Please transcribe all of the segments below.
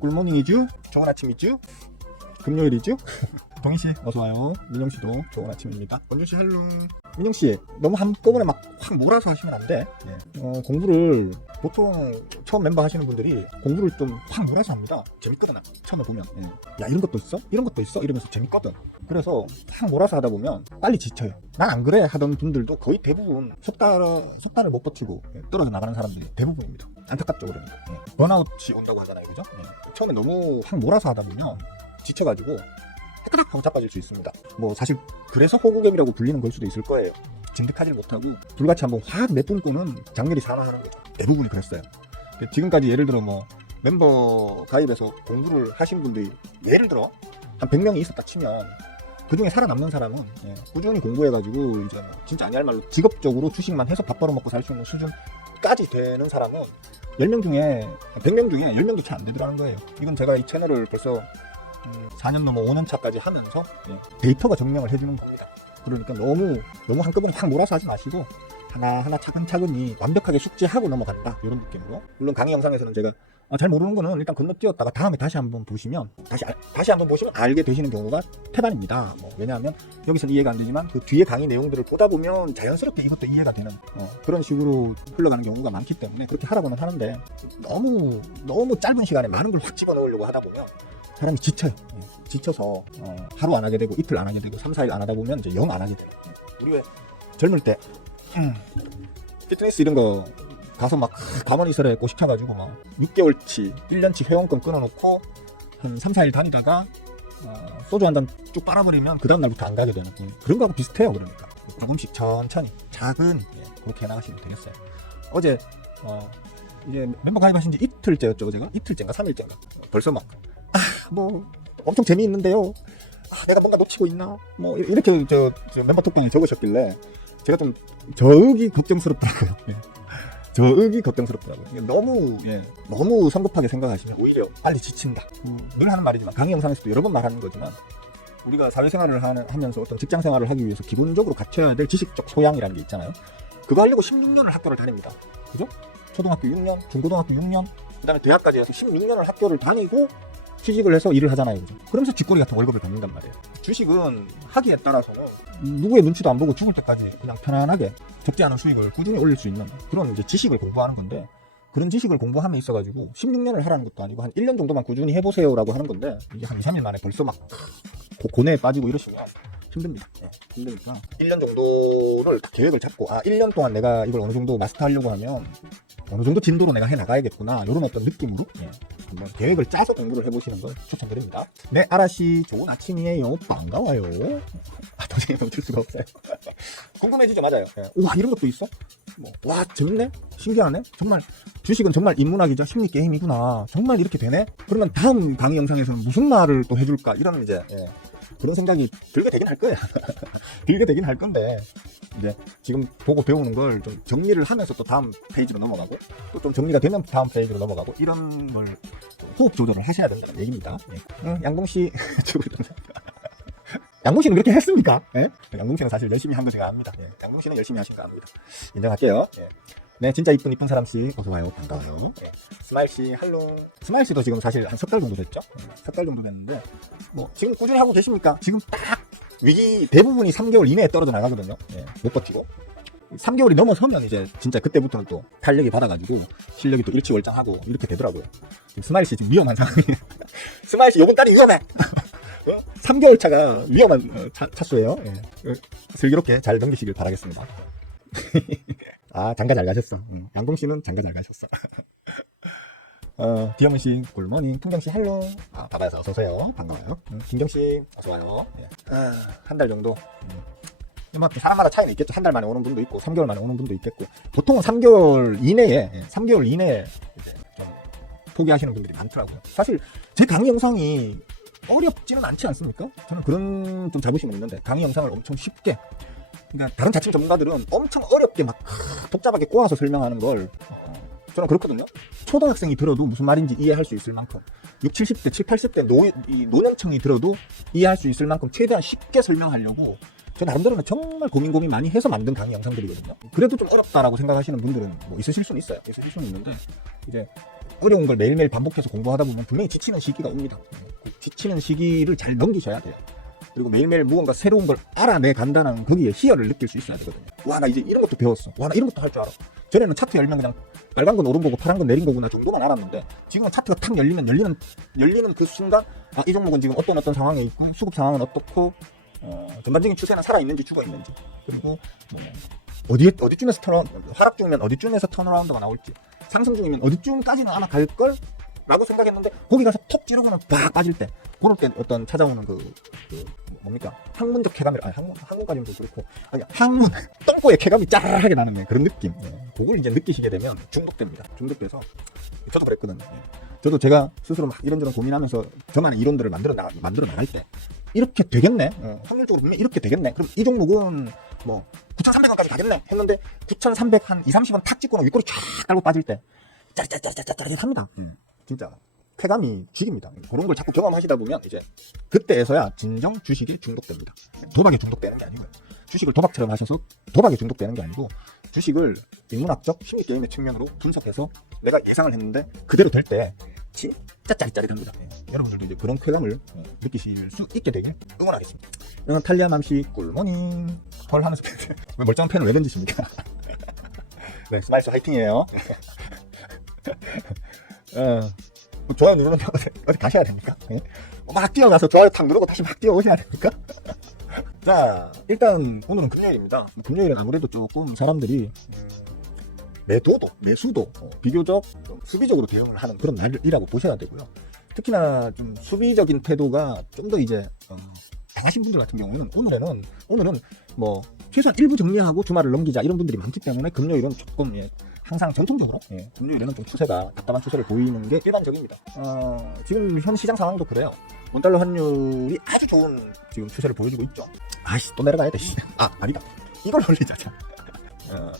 굿모닝이죠? 좋은 아침이죠? 금요일이죠? 동희씨 어서와요. 민영씨도 좋은 아침입니다. 원준씨 헬로. 민영씨 너무 한꺼번에 막 확 몰아서 하시면 안돼. 공부를 보통 처음 멤버 하시는 분들이 공부를 좀 확 몰아서 합니다. 재밌거든. 처음에 보면 야 이런 것도 있어? 이런 것도 있어? 이러면서 재밌거든. 그래서 확 몰아서 하다 보면 빨리 지쳐요. 난 안 그래 하던 분들도 거의 대부분 석 달을 못 버티고 떨어져 나가는 사람들이 대부분입니다. 안타깝죠. 그러니까 번아웃이 온다고 하잖아요. 그죠? 처음에 너무 확 몰아서 하다 보면 지쳐가지고 끄덕 하고 자빠질 수 있습니다. 뭐 사실 그래서 호구겜이라고 불리는 걸 수도 있을 거예요. 진득하지 못하고 불같이 한번 확 내뿜고는 장렬히 산화하는 거죠. 대부분이 그랬어요. 지금까지 예를 들어 뭐 멤버 가입해서 공부를 하신 분들이 예를 들어 한 100명이 있었다 치면 그 중에 살아남는 사람은 꾸준히 공부해가지고 이제 뭐 진짜 아니할말로 직업적으로 주식만 해서 밥 벌어먹고 살 수 있는 수준까지 되는 사람은 10명 중에 100명 중에 10명도 채 안 되더라는 거예요. 이건 제가 이 채널을 벌써 4년 넘어 5년 차까지 하면서 데이터가 증명을 해주는 겁니다. 그러니까 너무 한꺼번에 확 몰아서 하지 마시고 하나하나 차근차근히 완벽하게 숙지하고 넘어간다 이런 느낌으로. 물론 강의 영상에서는 제가 잘 모르는 거는 일단 건너뛰었다가 다음에 다시 한번 보시면 다시 한번 보시면 알게 되시는 경우가 태반입니다. 왜냐하면 여기서는 이해가 안 되지만 그 뒤에 강의 내용들을 보다 보면 자연스럽게 이것도 이해가 되는 그런 식으로 흘러가는 경우가 많기 때문에 그렇게 하라고는 하는데 너무 짧은 시간에 많은 걸 확 집어넣으려고 하다 보면 사람이 지쳐요. 지쳐서 하루 안 하게 되고 이틀 안 하게 되고 3, 4일 안 하다 보면 이제 영 안 하게 돼요. 우리 왜 젊을 때 피트니스 이런 거 가서 막 가만히 있으라 했고 시켜가지고 막 6개월치 1년치 회원권 끊어놓고 한 3, 4일 다니다가 소주 한 잔 쭉 빨아버리면 그 다음 날부터 안 가게 되는 그런 거하고 비슷해요. 그러니까 조금씩 천천히 작은 그렇게 해나가시면 되겠어요. 어제 이제 멤버 가입하신 지 이틀째였죠. 제가 이틀째인가 3일째인가 벌써 막 뭐 엄청 재미있는데요. 내가 뭔가 놓치고 있나? 뭐 이렇게 저 멤버 톡방에 적으셨길래 제가 좀 저기 걱정스럽더라고요. 저기 걱정스럽더라고요. 너무 성급하게 생각하시면 오히려 빨리 지친다. 늘 하는 말이지만 강의 영상에서도 여러 번 말하는 거지만 우리가 사회생활을 하면서 어떤 직장생활을 하기 위해서 기본적으로 갖춰야 될 지식적 소양이라는 게 있잖아요. 그거 하려고 16년을 학교를 다닙니다. 그죠? 초등학교 6년, 중고등학교 6년, 그 다음에 대학까지 해서 16년을 학교를 다니고 취직을 해서 일을 하잖아요. 그죠? 그러면서 쥐꼬리 같은 월급을 받는단 말이에요. 주식은 하기에 따라서는 누구의 눈치도 안 보고 죽을 때까지 그냥 편안하게 적지 않은 수익을 꾸준히 올릴 수 있는 그런 이제 지식을 공부하는 건데, 그런 지식을 공부함에 있어가지고 16년을 하라는 것도 아니고 한 1년 정도만 꾸준히 해보세요라고 하는 건데, 이게 한 2, 3일 만에 벌써 막 고뇌에 빠지고 이러시면 힘듭니다. 힘드니까 1년 정도를 딱 계획을 잡고 1년 동안 내가 이걸 어느 정도 마스터하려고 하면 어느 정도 진도로 내가 해나가야겠구나 이런 어떤 느낌으로 한번 계획을 짜서 공부를 해보시는 걸 추천드립니다. 네, 아라씨 좋은 아침이에요. 반가워요. 도저히 멈출 수가 없어요. 궁금해지죠? 맞아요. 우와 이런 것도 있어? 와 재밌네? 신기하네? 정말 주식은 정말 인문학이죠. 심리 게임이구나. 정말 이렇게 되네? 그러면 다음 강의 영상에서는 무슨 말을 또 해줄까? 이런 이제 그런 생각이 들게 되긴 할 거예요. 들게 되긴 할 건데 이제 지금 보고 배우는 걸 좀 정리를 하면서 또 다음 페이지로 넘어가고 또 좀 정리가 되면 다음 페이지로 넘어가고 이런 걸 호흡 조절을 하셔야 된다는 얘기입니다. 양봉씨 양봉씨는 그렇게 했습니까? 양봉씨는 사실 열심히 한 거 제가 압니다. 양봉씨는 열심히 하신 거 압니다. 인정할게요. 네, 진짜 이쁜 사람씨 어서와요. 반가워요. 스마일씨 할로. 스마일씨도 지금 사실 한 석 달 정도 됐죠? 석 달 정도 됐는데 지금 꾸준히 하고 계십니까? 지금 딱 위기 대부분이 3개월 이내에 떨어져 나가거든요. 못 버티고 3개월이 넘어서면 이제 진짜 그때부터는 또 탄력이 받아가지고 실력이 또 일취월장하고 이렇게 되더라고요. 스마일씨 지금 위험한 상황이에요. 스마일씨 요번 달이 위험해. 3개월 차가 위험한 차수예요. 슬기롭게 잘 넘기시길 바라겠습니다. 장가 잘 가셨어. 양봉씨는 장가 잘 가셨어. 디어문씨 굿모닝. 풍경씨 헬로. 바바야사 어서오세요. 반가워요. 김경씨 어서와요. 한 달 정도 사람마다 차이는 있겠죠. 한 달 만에 오는 분도 있고 3개월 만에 오는 분도 있겠고 보통은 3개월 이내에 이제 좀 포기하시는 분들이 많더라고요. 사실 제 강의 영상이 어렵지는 않지 않습니까? 저는 그런 좀 자부심은 있는데 강의 영상을 엄청 쉽게, 그러니까 다른 자칭 전문가들은 엄청 어렵게 막 복잡하게 꼬아서 설명하는 걸 저는 그렇거든요. 초등학생이 들어도 무슨 말인지 이해할 수 있을 만큼 60, 70대, 70, 80대 노년층이 들어도 이해할 수 있을 만큼 최대한 쉽게 설명하려고 저 나름대로는 정말 고민 많이 해서 만든 강의 영상들이거든요. 그래도 좀 어렵다라고 생각하시는 분들은 있으실 수는 있어요. 있으실 수는 있는데 이제 어려운 걸 매일매일 반복해서 공부하다 보면 분명히 지치는 시기가 옵니다. 그 지치는 시기를 잘 넘기셔야 돼요. 그리고 매일매일 무언가 새로운 걸 알아내 간다는 거기에 희열을 느낄 수 있어야 되거든요. 와, 나 이제 이런 것도 배웠어. 와, 나 이런 것도 할 줄 알아. 전에는 차트 열면 그냥 빨간 건 오른 거고 파란 건 내린 거구나 정도만 알았는데, 지금은 차트가 탁 열리는 그 순간, 아, 이 종목은 지금 어떤 상황에 있고, 수급 상황은 어떻고, 전반적인 추세는 살아있는지 죽어있는지, 그리고 어디쯤에서 하락 중이면 어디쯤에서 턴어라운드가 나올지, 상승 중이면 어디쯤까지는 아마 갈걸? 라고 생각했는데, 거기 가서 톡 찌르고는 빡 빠질 때, 그럴 때 어떤 찾아오는 뭡니까? 항문적 쾌감이, 항문까지는 좀 그렇고, 항문, 똥꼬의 쾌감이 짜르르하게 나는 그런 느낌. 그걸 이제 느끼시게 되면 중독됩니다. 중독돼서, 저도 그랬거든요. 저도 제가 스스로 막 이런저런 고민하면서 저만의 이론들을 만들어 나갈 때, 이렇게 되겠네? 확률적으로 보면 이렇게 되겠네? 그럼 이 종목은 뭐, 9,300원까지 가겠네? 했는데, 9,300 한 20-30원 탁 찍고 윗꼬리 쫙 깔고 빠질 때, 짜릿짜릿짜릿짜릿 합니다. 진짜. 쾌감이 죽입니다. 그런 걸 자꾸 경험하시다 보면 이제 그때에서야 진정 주식이 중독됩니다. 도박에 중독되는 게 아니고요. 주식을 도박처럼 하셔서 도박에 중독되는 게 아니고, 주식을 인문학적 심리게임의 측면으로 분석해서 내가 예상을 했는데 그대로 될 때 진짜 짜릿짜릿합니다. 여러분들도 이제 그런 쾌감을 느끼실 수 있게 되길 응원하겠습니다. 이건 탈리아 맘씨 꿀모닝 헐 하면서 왜 멀쩡한 펜을 왜 던지십니까? 네, 스마일스 화이팅이에요. 좋아요 누르면 어디 가셔야 됩니까? 막 뛰어가서 좋아요 탁 누르고 다시 막 뛰어오셔야 됩니까? 자, 일단 오늘은 금요일입니다. 금요일은 아무래도 조금 사람들이 매수도 비교적 수비적으로 대응을 하는 그런 날이라고 보셔야 되고요. 특히나 좀 수비적인 태도가 좀 더 이제 강하신 분들 같은 경우는 오늘은 뭐 최소한 일부 정리하고 주말을 넘기자 이런 분들이 많기 때문에 금요일은 조금 항상 전통적으로 금요일에는 좀 추세가 답답한 추세를 보이는 게 일반적입니다. 지금 현 시장 상황도 그래요. 원달러 환율이 아주 좋은 지금 추세를 보여주고 있죠. 아이씨, 또 내려가야 돼. 아니다. 이걸 올리자.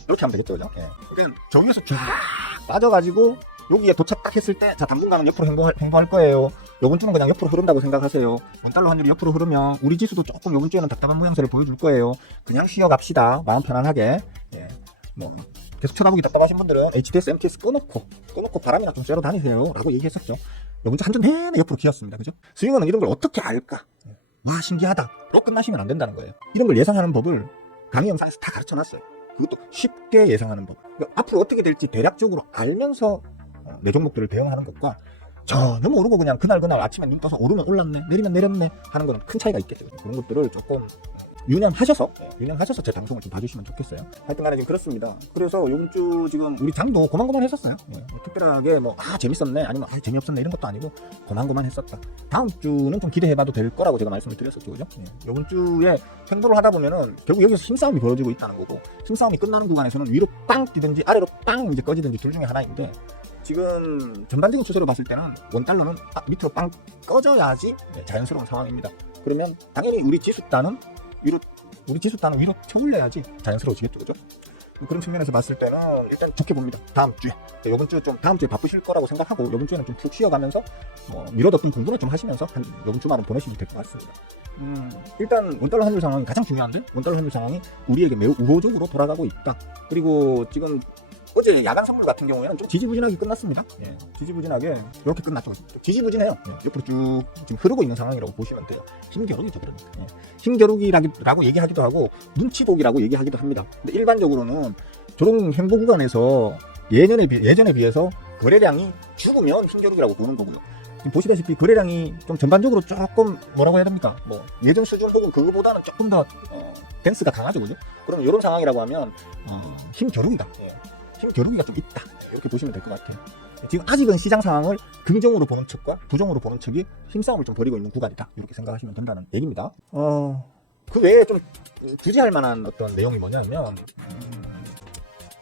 이렇게 하면 되겠죠, 그죠? 그러니까 저기에서 쫙 빠져가지고 여기에 도착했을 때, 자, 당분간은 옆으로 행보할 거예요. 요번 주는 그냥 옆으로 흐른다고 생각하세요. 원달러 환율이 옆으로 흐르면 우리 지수도 조금 요번 주에는 답답한 모양새를 보여줄 거예요. 그냥 쉬어갑시다. 마음 편안하게. 뭐 계속 쳐다보기 답답하신 분들은 HTS, MTS 꺼놓고 바람이나 좀 쐬러 다니세요 라고 얘기했었죠. 요번 주 한 주 내내 옆으로 기었습니다. 그죠? 스윙은 이런 걸 어떻게 알까? 와, 신기하다 로 끝나시면 안 된다는 거예요. 이런 걸 예상하는 법을 강의 영상에서 다 가르쳐놨어요. 그것도 쉽게 예상하는 법. 그러니까 앞으로 어떻게 될지 대략적으로 알면서 내 종목들을 대응하는 것과 전혀 모르고 그냥 그날 아침에 눈 떠서 오르면 올랐네, 내리면 내렸네 하는 거는 큰 차이가 있겠죠. 그런 것들을 조금 유념하셔서 제 방송을 좀 봐주시면 좋겠어요. 하여튼 간에 지금 그렇습니다. 그래서 요번 주 지금 우리 장도 고만고만 했었어요. 특별하게 재밌었네 아니면 재미없었네 이런 것도 아니고 고만고만 했었다. 다음 주는 좀 기대해봐도 될 거라고 제가 말씀을 드렸었죠. 그죠? 요번 주에 횡보를 하다 보면은 결국 여기서 힘싸움이 벌어지고 있다는 거고, 힘싸움이 끝나는 구간에서는 위로 빵 뛰든지 아래로 빵 이제 꺼지든지 둘 중에 하나인데, 지금 전반적인 추세로 봤을 때는 원달러는 밑으로 빵 꺼져야지 자연스러운 상황입니다. 그러면 당연히 우리 지수단은 위로 쳐올려야지 자연스러워지겠죠. 그죠? 그런 측면에서 봤을 때는 일단 좋게 봅니다. 다음 주에. 요번 주에 좀 다음 주에 바쁘실 거라고 생각하고 요번 주에는 좀 푹 쉬어가면서 미뤄뒀던 공부를 좀 하시면서 요번 주말은 보내시면 될 것 같습니다. 일단 원달러 환율 상황이 가장 중요한데, 원달러 환율 상황이 우리에게 매우 우호적으로 돌아가고 있다. 그리고 지금 어제 야간 선물 같은 경우에는 좀 지지부진하게 끝났습니다. 지지부진하게 이렇게 끝났죠. 지지부진해요. 옆으로 쭉 지금 흐르고 있는 상황이라고 보시면 돼요. 힘겨루기죠, 그러니까. 힘겨루기라고 얘기하기도 하고 눈치보기라고 얘기하기도 합니다. 근데 일반적으로는 저런 횡보 구간에서 예전에 비해서 거래량이 죽으면 힘겨루기라고 보는 거고요. 지금 보시다시피 거래량이 좀 전반적으로 조금 뭐라고 해야 됩니까? 뭐 예전 수준 혹은 그거보다는 조금 더 댄스가 강하죠, 그죠? 그러면 이런 상황이라고 하면 힘겨루기다. 힘겨루기가 좀 있다. 이렇게 보시면 될 것 같아요. 지금 아직은 시장 상황을 긍정으로 보는 측과 부정으로 보는 측이 힘싸움을 좀 벌이고 있는 구간이다. 이렇게 생각하시면 된다는 얘기입니다. 그 외에 좀 주지할 만한 어떤 내용이 뭐냐면,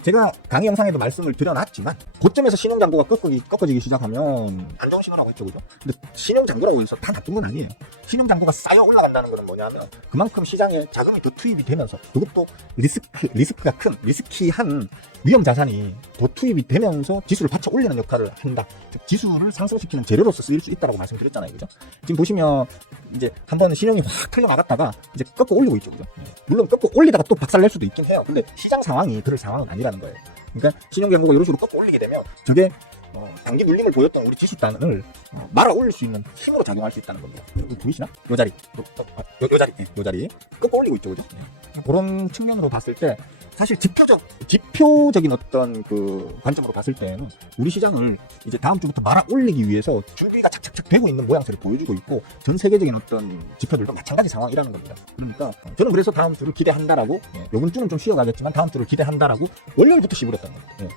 제가 강의 영상에도 말씀을 드려놨지만 고점에서 신용잔고가 꺾어지기 시작하면 안 좋은 신호라고 했죠, 그죠? 근데 신용잔고라고 해서 다 나쁜 건 아니에요. 신용잔고가 쌓여 올라간다는 것은 뭐냐면 그만큼 시장에 자금이 더 투입이 되면서, 그것도 리스크가 큰 리스키한 위험 자산이 더 투입이 되면서 지수를 받쳐 올리는 역할을 한다. 즉 지수를 상승시키는 재료로서 쓰일 수 있다고 말씀드렸잖아요, 그죠? 지금 보시면 이제 한번 신용이 확 털려 나갔다가 이제 꺾어 올리고 있죠, 그죠? 물론 꺾어 올리다가 또 박살 낼 수도 있긴 해요. 근데 시장 상황이 그럴 상황은 아니라는 거예요. 그러니까 신용잔고가 이런 식으로 꺾어 올리게 되면 저게 단기 눌림을 보였던 우리 지식단을 말아 올릴 수 있는 힘으로 작용할 수 있다는 겁니다. 여기 보이시나? 요 자리, 요 자리, 요 자리 끄 올리고 있죠, 그죠? 그런 측면으로 봤을 때 사실 지표적인 어떤 그 관점으로 봤을 때는 우리 시장을 이제 다음 주부터 말아 올리기 위해서 준비가 착착착 되고 있는 모양새를 보여주고 있고 전 세계적인 어떤 지표들도 마찬가지 상황이라는 겁니다. 그러니까 저는 그래서 다음 주를 기대한다라고 요번 주는 좀 쉬어가겠지만 다음 주를 기대한다라고 월요일부터 시부렸던 겁니다.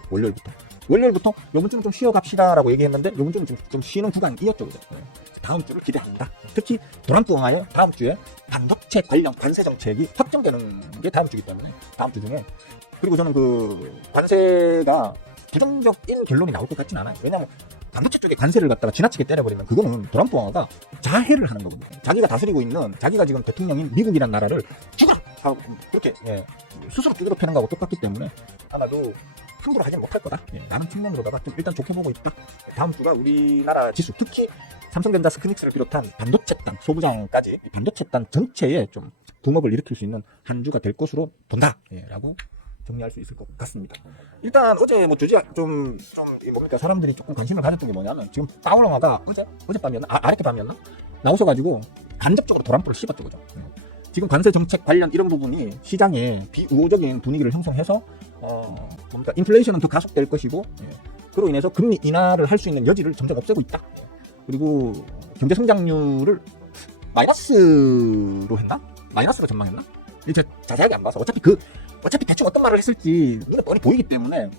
월요일부터 요번 주는 좀 쉬어갑시다라고 얘기했는데 요번 주는 좀 쉬는 구간이었죠, 그죠? 다음 주를 기대한다. 특히 도란뚜껑하여 다음 주에 반도체 관련 관세 정책이 확정되는 게 다음 주이기 때문에 다음 주 중에 그리고 저는 그 관세가 부정적인 결론이 나올 것 같진 않아요. 왜냐하면 반도체 쪽에 관세를 갖다가 지나치게 때려버리면 그거는 도란뚜껑화가 자해를 하는 거거든요. 자기가 다스리고 있는 자기가 지금 대통령인 미국이란 나라를 죽어라 하고 그렇게 스스로 두드려 패는 거하고 똑같기 때문에 아마도 함부로 하지는 못할 거다. 라는 측면으로다가 좀 일단 좋게 보고 있다. 다음 주가 우리나라 지수 특히 삼성전자 스크닉스를 비롯한 반도체단 소부장까지 반도체단 전체에 좀 붐업을 일으킬 수 있는 한 주가 될 것으로 본다. 라고 정리할 수 있을 것 같습니다. 일단 어제 뭐 좀 뭡니까 사람들이 조금 관심을 가졌던 게 뭐냐면 지금 파월영화가 어젯밤이었나? 아랫게 밤이었나? 나오셔가지고 간접적으로 도란불을 씹었죠, 그죠? 지금 관세 정책 관련 이런 부분이 시장에 비우호적인 분위기를 형성해서 뭡니까 인플레이션은 더 가속될 것이고 그로 인해서 금리 인하를 할 수 있는 여지를 점점 없애고 있다. 그리고 경제 성장률을 마이너스로 했나? 마이너스로 전망했나? 이제 자세하게 안 봐서 어차피 대충 어떤 말을 했을지 눈에 뻔히 보이기 때문에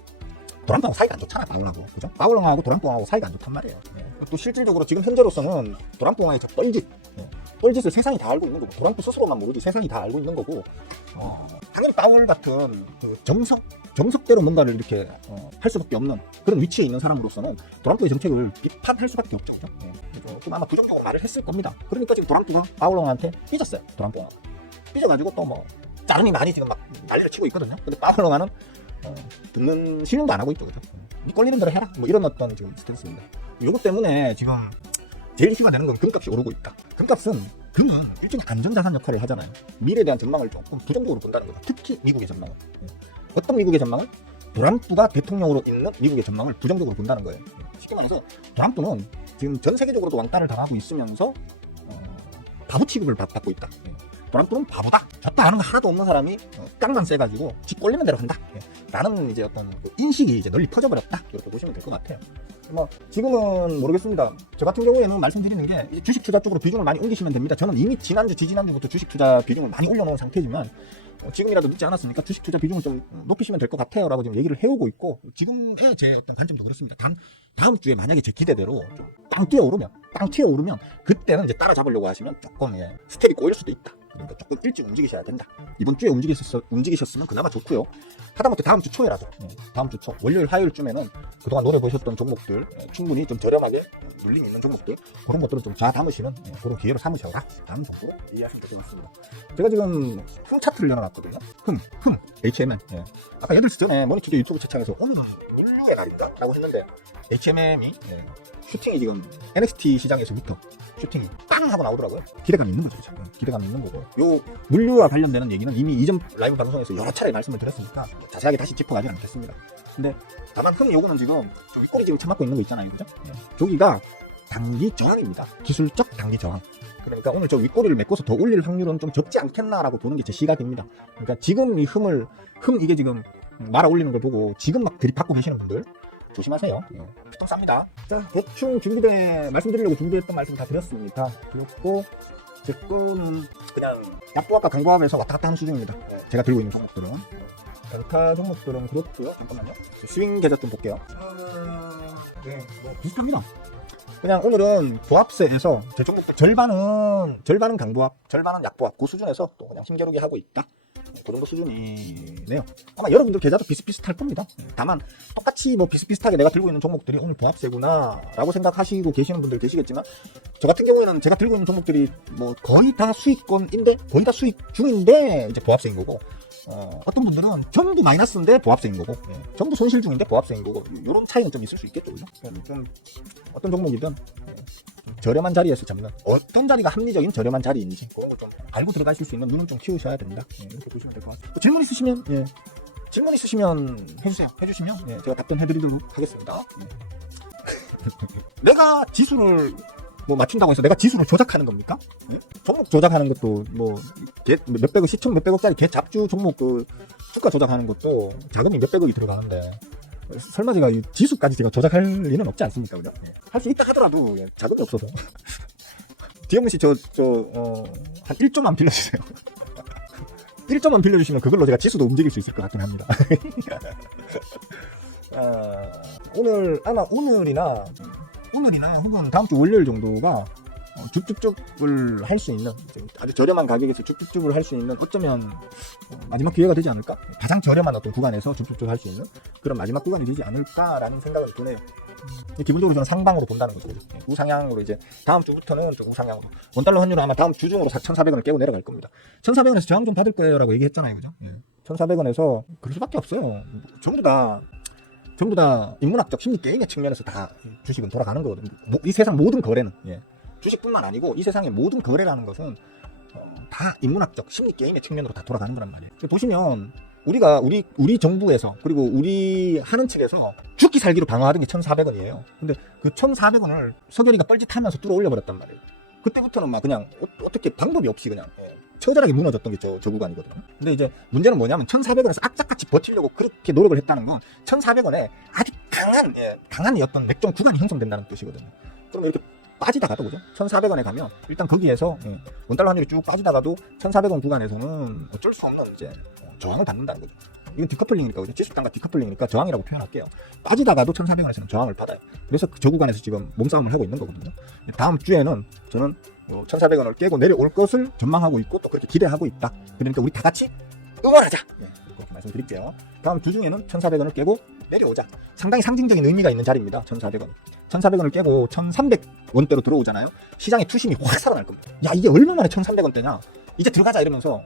도란뚜껑하고 사이가 안 좋잖아, 파월영하고. 그죠? 파월영하고 도란뚜껑하고 사이가 안 좋단 말이에요. 또 실질적으로 지금 현재로서는 도란뚜껑의 저 뻘짓을 세상이 다 알고 있는 거고, 도란뚜 스스로만 모르지 세상이 다 알고 있는 거고, 당연히 파월 같은 그 정석대로 뭔가를 이렇게 할 수밖에 없는 그런 위치에 있는 사람으로서는 도란뚜의 정책을 비판할 수밖에 없죠, 그죠? 좀 아마 부정적으로 말을 했을 겁니다. 그러니까 지금 도란뚜가 파월영한테 삐졌어요, 도란뚜가. 삐져가지고 또 뭐 짜름이 많이 지금 막 난리를 치고 있거든요. 근데 파월영화는 듣는 신용도 안 하고 있죠, 그죠? 니 꼴리는 대로 해라. 뭐 이런 어떤 지금 스탠스입니다. 요것 때문에 지금 제일 이슈가 되는 건 금값이 오르고 있다. 금은 일종의 안전자산 역할을 하잖아요. 미래에 대한 전망을 조금 부정적으로 본다는 거죠. 특히 미국의 전망을. 어떤 미국의 전망을? 도란뚜가 대통령으로 있는 미국의 전망을 부정적으로 본다는 거예요. 쉽게 말해서 도란뚜는 지금 전 세계적으로도 왕따를 당하고 있으면서 바보 취급을 받고 있다. 도란뚜는 바보다. 졌다 하는 거 하나도 없는 사람이 깡만 세가지고 지 꼴리는 대로 한다. 라는 이제 어떤 인식이 이제 널리 퍼져버렸다. 이렇게 보시면 될 것 같아요. 뭐 지금은 모르겠습니다. 저 같은 경우에는 말씀드리는 게 이제 주식 투자 쪽으로 비중을 많이 옮기시면 됩니다. 저는 이미 지지난주부터 주식 투자 비중을 많이 올려놓은 상태지만 지금이라도 늦지 않았으니까 주식 투자 비중을 좀 높이시면 될 것 같아요 라고 지금 얘기를 해오고 있고, 지금의 제 어떤 관점도 그렇습니다. 다음 주에 만약에 제 기대대로 좀 빵 튀어오르면 그때는 이제 따라잡으려고 하시면 조금 스텝이 꼬일 수도 있다. 그러니까 조금 일찍 움직이셔야 된다. 이번 주에 움직이셨으면 그나마 좋고요. 하다못해 다음 주 초에라도, 다음 주 초 월요일 화요일쯤에는 그동안 노려보셨던 종목들 충분히 좀 저렴하게 눌림 있는 종목들 그런 것들은 좀 담으시는 그런 기회로 삼으셔라. 다음 정도로 이해하시면 될 것 같습니다. 제가 지금 흠 차트를 열어놨거든요. HMM. 아까 8시 전에 머니투데이 유튜브 채팅에서 오늘은 물류의 날인가? 라고 했는데 HMM이 슈팅이 지금 NXT 시장에서부터 슈팅이 빵 하고 나오더라고요. 기대감이 있는 거죠. 기대감이 있는 거고. 요 물류와 관련되는 얘기는 이미 이전 라이브 방송에서 여러 차례 말씀을 드렸으니까 자세하게 다시 짚어가지 않겠습니다. 근데 다만 요거는 지금 윗꼬리 지금 쳐맞고 있는 거 있잖아요, 그죠? 저기가 단기 저항입니다. 기술적 단기 저항. 그러니까 오늘 저 윗꼬리를 메꿔서 더 올릴 확률은 좀 적지 않겠나라고 보는 게 제 시각입니다. 그러니까 지금 이 이게 지금 말아 올리는 걸 보고 지금 막 들이받고 계시는 분들 조심하세요. 피통 쌉니다. 자, 대충 말씀드리려고 준비했던 말씀 다 드렸습니다. 그렇고 제 거는 그냥 약보합과 강보합에서 왔다 갔다 하는 수준입니다. 제가 들고 있는 종목들은. 단타 종목들은 그렇고요. 잠깐만요. 스윙 계좌 좀 볼게요. 뭐 비슷합니다. 그냥 오늘은 보합세에서 제 종목들 절반은 강보합, 절반은 약보합 그 수준에서 또 그냥 힘겨루게 하고 있다. 그 정도 수준이네요. 아마 여러분들 계좌도 비슷비슷할 겁니다. 다만 똑같이 뭐 비슷비슷하게 내가 들고 있는 종목들이 오늘 보합세구나 라고 생각하시고 계시는 분들 계시겠지만, 저 같은 경우에는 제가 들고 있는 종목들이 뭐 거의 다 수익권인데 거의 다 수익 중인데 이제 보합세인 거고, 어떤 분들은 전부 마이너스인데 보합세인 거고, 전부 손실 중인데 보합세인 거고, 이런 차이는 좀 있을 수 있겠죠. 그죠? 좀 어떤 종목이든 저렴한 자리에서 잡는, 어떤 자리가 합리적인 저렴한 자리인지 그런 걸 좀 알고 들어가실 수 있는 눈을 좀 키우셔야 됩니다. 이렇게 보시면 될 것 같아요. 질문 있으시면 해주시면 제가 답변해드리도록 하겠습니다. 내가 지수를 뭐 맞춘다고 해서 내가 지수를 조작하는 겁니까? 예? 종목 조작하는 것도 뭐 몇백억 시총 몇백억짜리 개 잡주 종목 그 주가 조작하는 것도 자금이 몇백억이 들어가는데 설마 제가 이 지수까지 제가 조작할 리는 없지 않습니까? 그죠? 예. 할 수 있다 하더라도 자금이 없어서. 디영민 씨 한 1조만 빌려주세요. 1조만 빌려주시면 그걸로 제가 지수도 움직일 수 있을 것 같긴 합니다. 오늘 아마 오늘이나 혹은 다음 주 월요일 정도가 줍줍줍을 할 수 있는 아주 저렴한 가격에서 줍줍줍을 할 수 있는 어쩌면 마지막 기회가 되지 않을까? 가장 저렴한 어떤 구간에서 줍줍줍 할 수 있는 그런 마지막 구간이 되지 않을까라는 생각은 드네요. 기본적으로 저는 상방으로 본다는 거죠. 우상향으로 이제 다음 주부터는 좀 우상향으로 원달러 환율은 아마 다음 주 중으로 4,400원을 깨고 내려갈 겁니다. 1,400원에서 저항 좀 받을 거예요 라고 얘기했잖아요. 그죠? 1,400원에서 그럴 수밖에 없어요. 전부 다 인문학적 심리 게임의 측면에서 다 주식은 돌아가는 거거든요. 이 세상 모든 거래는 주식뿐만 아니고 이 세상의 모든 거래라는 것은 다 인문학적 심리 게임의 측면으로 다 돌아가는 거란 말이에요. 보시면 우리 정부에서 그리고 우리 하는 측에서 죽기 살기로 방어하던 게 1,400원이에요. 근데 그 1,400원을 서결이가 뻘짓하면서 뚫어 올려버렸단 말이에요. 그때부터는 막 그냥 어떻게 방법이 없이 그냥 처절하게 무너졌던 게 저 구간이거든요. 근데 이제 문제는 뭐냐면 1,400원에서 악착같이 버티려고 그렇게 노력을 했다는 건 1,400원에 아주 강한 어떤 맥종 구간이 형성된다는 뜻이거든요. 그러면 이렇게 빠지다가도 그죠? 1,400원에 가면 일단 거기에서 원달러 환율이 쭉 빠지다가도 1,400원 구간에서는 어쩔 수 없는 이제 저항을 받는다는 거죠. 이건 디커플링이니까 그죠? 지수단과 디커플링이니까 저항이라고 표현할게요. 빠지다가도 1,400원에서는 저항을 받아요. 그래서 저 구간에서 지금 몸싸움을 하고 있는 거거든요. 다음 주에는 저는 1,400원을 깨고 내려올 것을 전망하고 있고 또 그렇게 기대하고 있다. 그러니까 우리 다 같이 응원하자. 그렇게 말씀드릴게요. 다음 주 중에는 1,400원을 깨고 내려오자. 상당히 상징적인 의미가 있는 자리입니다. 1,400원. 1,400원을 깨고 1,300원대로 들어오잖아요. 시장의 투심이 확 살아날 겁니다. 야, 이게 얼마 만에 1,300원대냐? 이제 들어가자 이러면서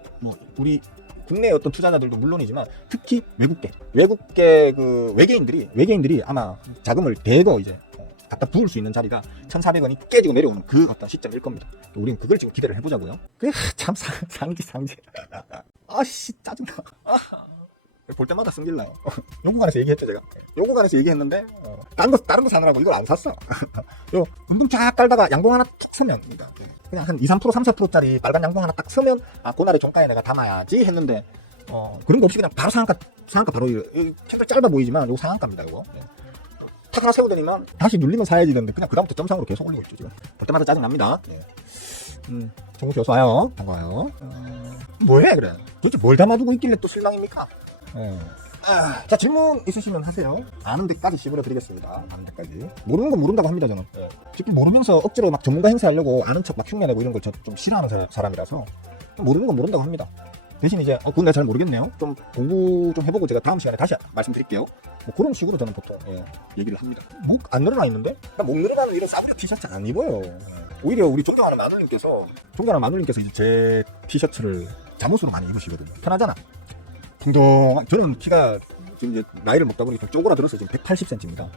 우리 국내 어떤 투자자들도 물론이지만 특히 외국계 그 외계인들이 아마 자금을 대거 이제 갖다 부을 수 있는 자리가 1,400원이 깨지고 내려오는 그 어떤 시점일 겁니다. 우리는 그걸 지금 기대를 해보자고요. 참 상지. 아씨 짜증나. 볼 때마다 승질나요. 용구간에서 얘기했죠 제가. 용구간에서 얘기했는데 다른 거 사느라고 이걸 안 샀어. 요 운동 쫙 깔다가 양봉 하나 툭 서면 그냥 한 2, 3%, 3-4%짜리 빨간 양봉 하나 딱 서면 그날의 종가에 내가 담아야지 했는데 그런 거 없이 그냥 바로 상한가 바로 책을 짧아 보이지만 요거 상한가입니다 요거. 탁 하나 세우더니만 다시 눌리면 사야지 되는데 그냥 그다음부터 점상으로 계속 올리고 있죠 지금. 볼 때마다 짜증납니다. 정우씨 어서와요. 반가워요. 뭐해 그래? 도대체 뭘 담아두고 있길래 또 실망입니까? 자 질문 있으시면 하세요. 아는 데까지 씹으려 드리겠습니다. 아는 데까지. 모르는 건 모른다고 합니다 저는. 특히 모르면서 억지로 막 전문가 행세하려고 아는 척 막 흉내내고 이런 걸 좀 싫어하는 사람이라서 모르는 건 모른다고 합니다. 대신 이제 그건 내가 잘 모르겠네요. 좀 공부 좀 해보고 제가 다음 시간에 다시 말씀드릴게요. 뭐 그런 식으로 저는 보통 얘기를 합니다. 목 안 늘어나 있는데? 목 늘어나는 이런 싸구려 티셔츠 안 입어요. 오히려 우리 존경하는 마누님께서 이제 제 티셔츠를 잠옷으로 많이 입으시거든요. 편하잖아. 저는 키가 지금 이제 나이를 먹다 보니 좀 쪼그라들어서 지금 180cm입니다.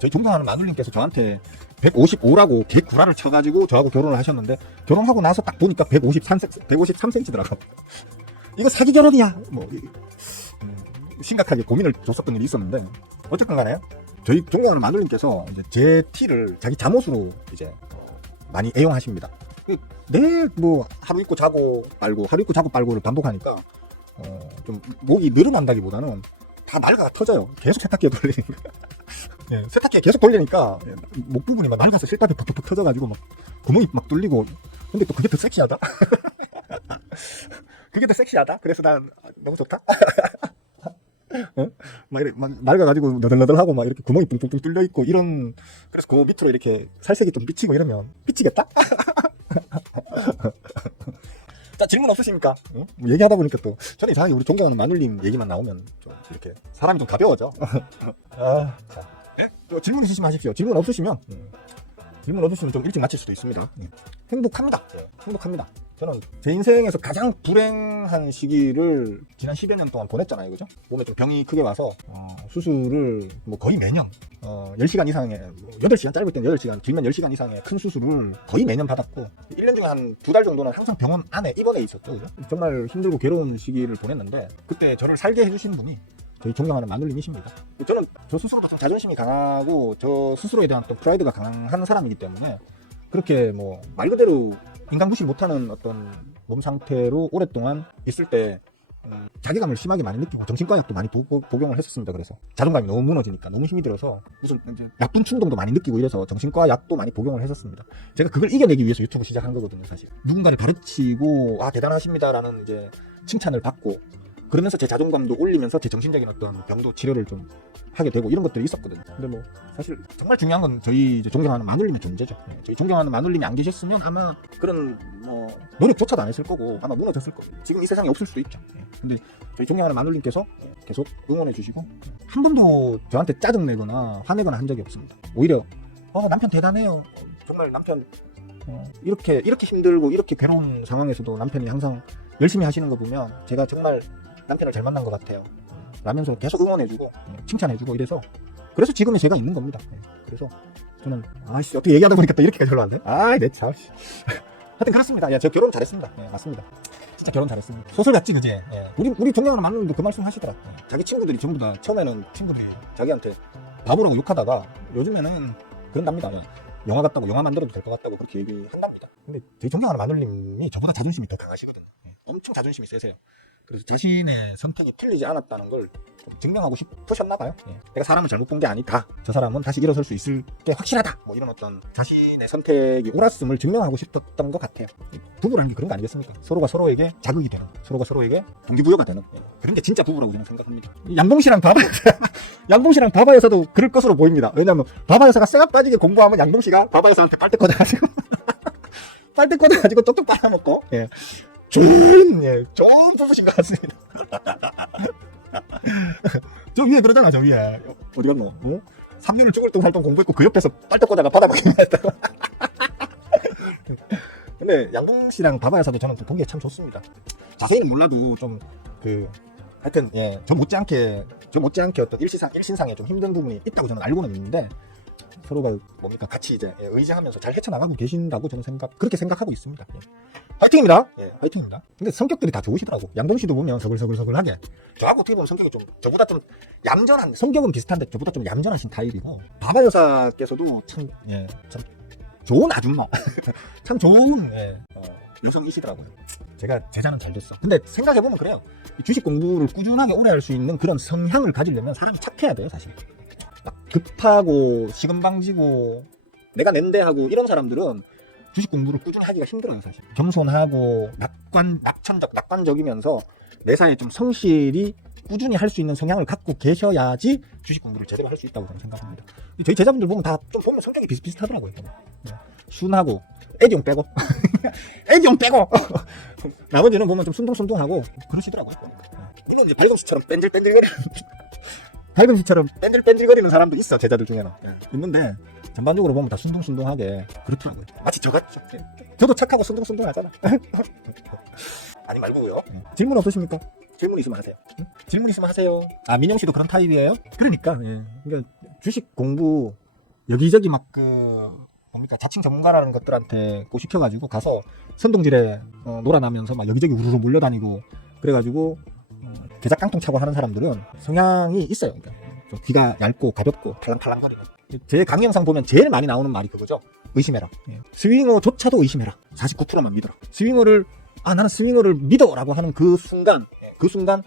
저희 존경하는 마누님께서 저한테 155라고 개구라를 쳐가지고 저하고 결혼을 하셨는데 결혼하고 나서 딱 보니까 153cm더라고. 이거 사기 결혼이야. 심각하게 고민을 줬었던 일이 있었는데 어쨌든 간에 저희 존경하는 마누님께서 이제 제 티를 자기 잠옷으로 이제 많이 애용하십니다. 매일 하루 입고 자고 빨고를 반복하니까 좀 목이 늘어난다기보다는 다 낡아가 터져요. 계속 세탁기에 돌리니까. 세탁기에 계속 돌리니까 목 부분이 막 낡아서 실밥이 퍽퍽 터져가지고 막 구멍이 막 뚫리고. 근데 또 그게 더 섹시하다. 그래서 난 너무 좋다. 막 낡아가지고 너덜너덜하고 막 이렇게 구멍이 뚱뚱뚱 뚫려 있고 이런. 그래서 그 밑으로 이렇게 살색이 좀 비치고 이러면 삐치겠다. 자 질문 없으십니까? 얘기하다 보니까 또 저는 이상하게 우리 존경하는 마눌님 얘기만 나오면 좀 이렇게 사람이 좀 가벼워져. 자, 질문 있으시면 하십시오. 질문 없으시면 좀 일찍 마칠 수도 있습니다. 행복합니다. 저는 제 인생에서 가장 불행한 시기를 지난 10여 년 동안 보냈잖아요. 그죠? 몸에 좀 병이 크게 와서 수술을 거의 매년 10시간 이상의 8시간 짧을 땐 8시간 길면 10시간 이상의 큰 수술을 거의 매년 받았고 1년 중에 한 2달 정도는 항상 병원 안에 입원해 있었죠. 그죠? 정말 힘들고 괴로운 시기를 보냈는데 그때 저를 살게 해주신 분이 저희 존경하는 마눌님이십니다. 저는 저 스스로도 좀 자존심이 강하고 저 스스로에 대한 또 프라이드가 강한 사람이기 때문에 그렇게 뭐 말 그대로 인간구실 못하는 어떤 몸 상태로 오랫동안 있을 때 자괴감을 심하게 많이 느끼고 정신과 약도 많이 복용을 했었습니다. 그래서 자존감이 너무 무너지니까 너무 힘이 들어서 무슨 이제 나쁜 충동도 많이 느끼고 이래서 정신과 약도 많이 복용을 했었습니다. 제가 그걸 이겨내기 위해서 유튜브 시작한 거거든요, 사실. 누군가를 가르치고 아 대단하십니다라는 이제 칭찬을 받고 그러면서 제 자존감도 올리면서 제 정신적인 어떤 병도 치료를 좀 하게 되고 이런 것들이 있었거든요. 근데 뭐 사실 정말 중요한 건 저희 이제 존경하는 마눌님의 존재죠. 저희 존경하는 마눌님이 안 계셨으면 아마 그런 뭐 노력조차도 안 했을 거고 아마 무너졌을 거고 지금 이 세상에 없을 수도 있죠. 근데 저희 존경하는 마눌님께서 계속 응원해 주시고 한 번도 저한테 짜증내거나 화내거나 한 적이 없습니다. 오히려 남편 대단해요. 정말 남편 이렇게 힘들고 이렇게 괴로운 상황에서도 남편이 항상 열심히 하시는 거 보면 제가 정말 남편을 잘 만난 것 같아요 라면서 계속 응원해주고 칭찬해주고 이래서 그래서 지금의 제가 있는 겁니다. 그래서 저는 아씨 어떻게 얘기하다 보니까 또 이렇게까지 올라왔네. 아내 참. 하여튼 그렇습니다. 저 결혼 잘했습니다. 맞습니다. 진짜 결혼 잘했습니다. 소설 같지 그지? 우리 존경하는 마누님도 그 말씀 하시더라. 자기 친구들이 전부 다 처음에는 친구들이 자기한테 바보라고 욕하다가 요즘에는 그런답니다. 영화 같다고 영화 만들어도 될 것 같다고 그렇게 얘기한답니다. 근데 저희 존경하는 마눌님이 저보다 자존심이 더 강하시거든요. 엄청 자존심이 세세요. 그래서 자신의 선택이 틀리지 않았다는 걸 좀 증명하고 싶으셨나 봐요. 내가 사람을 잘못 본 게 아니다. 저 사람은 다시 일어설 수 있을 게 확실하다. 뭐 이런 어떤 자신의 선택이 옳았음을 증명하고 싶었던 것 같아요. 부부라는 게 그런 거 아니겠습니까? 서로가 서로에게 자극이 되는, 서로가 서로에게 동기부여가 되는 그런 게 진짜 부부라고 저는 생각합니다. 양봉씨랑 양봉씨랑 바바여사도 그럴 것으로 보입니다. 왜냐면 바바여사가 쇠가 빠지게 공부하면 양봉씨가 바바여사한테 빨대 꽂아가지고 빨대 꽂아가지고 쪽쪽 빨아먹고 좋은 부부신 것 같습니다. 저 위에 그러잖아. 저 위에 어디 갔노? 3년을 죽을 듯 활동 공부했고 그 옆에서 빨대 꽂아가 받아먹기만 했다고. 근데 양봉씨랑 바바야사도 저는 보기에 참 좋습니다. 자세히는 몰라도 좀 하여튼 저 못지않게 어떤 일신상에 좀 힘든 부분이 있다고 저는 알고는 있는데 서로가 뭡니까 같이 이제 의지하면서 잘 헤쳐나가고 계신다고 저는 그렇게 생각하고 있습니다. 화이팅입니다. 화이팅입니다. 근데 성격들이 다 좋으시더라고. 양봉씨도 보면 서글서글하게 저하고 어떻게 보면 성격이 좀 저보다 좀 얌전한, 성격은 비슷한데 저보다 좀 얌전하신 타입이고 바바 여사께서도 참 좋은 아줌마 참 좋은 여성이시더라고요. 제가 제자는 잘 됐어. 근데 생각해보면 그래요. 주식 공부를 꾸준하게 오래 할 수 있는 그런 성향을 가지려면 사람이 착해야 돼요. 사실 막 급하고 시금방지고 내가 낸대하고 이런 사람들은 주식 공부를 꾸준히 하기가 힘들어요. 사실 겸손하고 낙관적이면서 매사에 좀 성실히 꾸준히 할 수 있는 성향을 갖고 계셔야지 주식 공부를 제대로 할 수 있다고 저는 생각합니다. 저희 제자분들 보면 다 좀 보면 성격이 비슷비슷하더라고요. 순하고 애기용 빼고 나머지는 보면 좀 순둥순둥하고 그러시더라고요. 물론 이제 발검수처럼 뺀질뺀질거리는 사람도 있어. 제자들 중에는 있는데 전반적으로 보면 다 순둥순둥하게 그렇더라고요. 마치 저같죠. 저도 착하고 순둥순둥하잖아. 아니 말고요. 질문 없으십니까? 질문 있으면 하세요. 질문 있으면 하세요. 민영씨도 그런 타입이에요? 그러니까 주식 공부 여기저기 막 뭡니까 자칭 전문가라는 것들한테 꼬시켜가지고 가서 선동질에 놀아나면서 막 여기저기 우르르 몰려다니고 그래가지고 개작 깡통 차고 하는 사람들은 성향이 있어요. 그러니까 좀 귀가 얇고 가볍고 탈랑탈랑거리는. 제 강의 영상 보면 제일 많이 나오는 말이 그거죠. 의심해라. 스윙어조차도 의심해라. 49%만 믿어라. 나는 스윙어를 믿어라고 하는 그 순간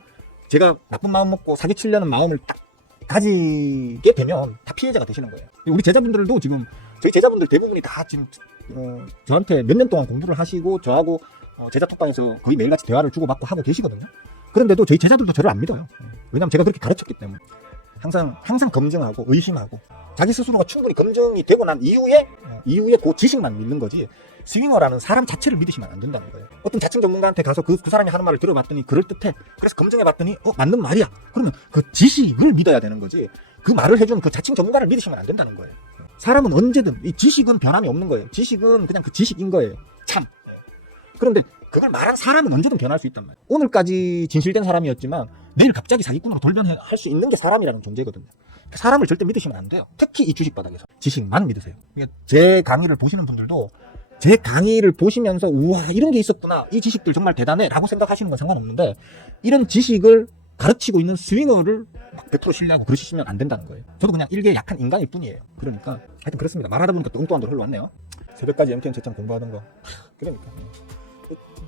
제가 나쁜 마음 먹고 사기치려는 마음을 딱 가지게 되면 다 피해자가 되시는 거예요. 우리 제자분들도 지금 저희 제자분들 대부분이 다 지금 저한테 몇 년 동안 공부를 하시고 저하고 제자 톡방에서 거의 매일같이 대화를 주고받고 하고 계시거든요. 그런데도 저희 제자들도 저를 안 믿어요. 왜냐하면 제가 그렇게 가르쳤기 때문에. 항상 검증하고 의심하고 자기 스스로가 충분히 검증이 되고 난 이후에 그 지식만 믿는 거지 스윙어라는 사람 자체를 믿으시면 안 된다는 거예요. 어떤 자칭 전문가한테 가서 그 사람이 하는 말을 들어봤더니 그럴듯해. 그래서 검증해봤더니 맞는 말이야. 그러면 그 지식을 믿어야 되는 거지 그 말을 해준 그 자칭 전문가를 믿으시면 안 된다는 거예요. 사람은 언제든 이 지식은 변함이 없는 거예요. 지식은 그냥 그 지식인 거예요. 참. 그런데 그걸 말한 사람은 언제든 변할 수 있단 말이에요. 오늘까지 진실된 사람이었지만 내일 갑자기 사기꾼으로 돌변할 수 있는 게 사람이라는 존재거든요. 사람을 절대 믿으시면 안 돼요. 특히 이 주식 바닥에서 지식만 믿으세요. 그러니까 제 강의를 보시는 분들도 제 강의를 보시면서 우와 이런 게 있었구나, 이 지식들 정말 대단해 라고 생각하시는 건 상관없는데 이런 지식을 가르치고 있는 스윙어를 막 100% 신뢰하고 그러시면 안 된다는 거예요. 저도 그냥 일개 약한 인간일 뿐이에요. 그러니까 하여튼 그렇습니다. 말하다 보니까 또 엉뚱한 대로 흘러왔네요. 새벽까지 MTN 채점 공부하던 거. 그러니까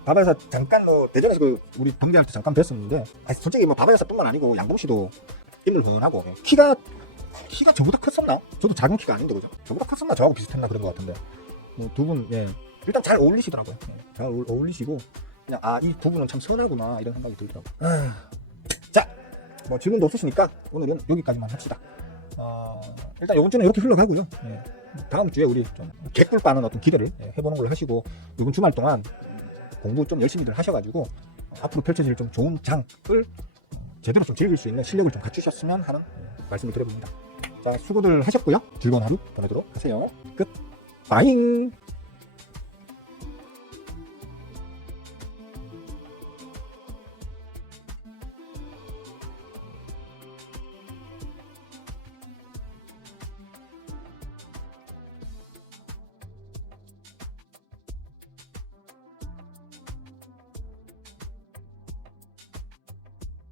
바바야사 잠깐 뭐 대전에서 그 우리 동대할 때 잠깐 뵀었는데 솔직히 뭐 바바야사뿐만 아니고 양봉 씨도 인물훈하고 키가 저보다 컸었나? 저도 작은 키가 아닌데 그죠? 저보다 컸었나? 저하고 비슷했나 그런 것 같은데 뭐 두 분 예. 일단 잘 어울리시더라고요. 예. 잘 어울리시고 그냥 이 두 분은 참 선하구나 이런 생각이 들더라고요. 자, 뭐 질문도 없으시니까 오늘은 여기까지만 합시다. 일단 이번 주는 이렇게 흘러가고요. 예. 다음 주에 우리 좀 개꿀 빠는 어떤 기대를 해보는 걸로 하시고 이번 주말 동안 공부 좀 열심히들 하셔가지고 앞으로 펼쳐질 좀 좋은 장을 제대로 좀 즐길 수 있는 실력을 좀 갖추셨으면 하는 말씀을 드려봅니다. 자, 수고들 하셨고요. 즐거운 하루 보내도록 하세요. 끝. 빠잉.